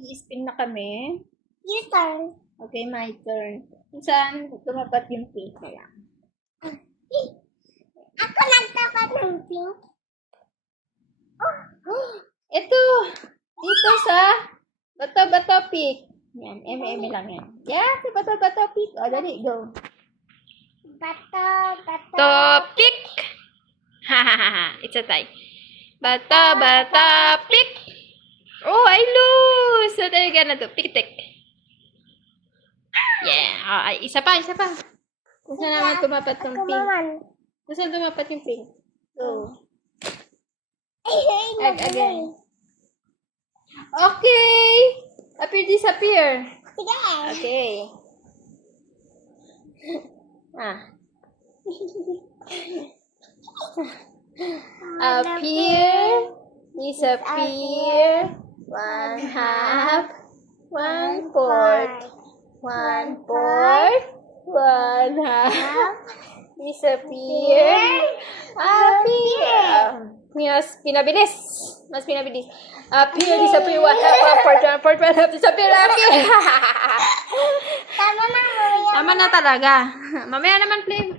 I-spin na kami. Your turn. Okay, my turn. Kung saan tumapat yung pink na lang. Ako nagtapat ng pink. Ito! Dito sa bato-bato pick. Yan, eme lang yan. Yeah, sa bato-bato pick. O, dali, go. Bato. Topic! Hahaha, it's a tie. Bato-bato pick! Oh, I lose! So, there you go na to. Pick-tick. Yeah. Oh, ay, isa pa. Kung saan naman tumapat yung Ako pink. naman. Kung saan tumapat yung pink. Go. Again. Okay! Appear, disappear. Sige. Okay. Appear, disappear, 1/2, 1/4, 1/4, 1/2, disappear, appear. Mas pinabilis. Appear, disappear, 1/2, 1/4, 1/4, disappear, appear. Tama na, Maria. Tama na talaga. Mamaya naman, play.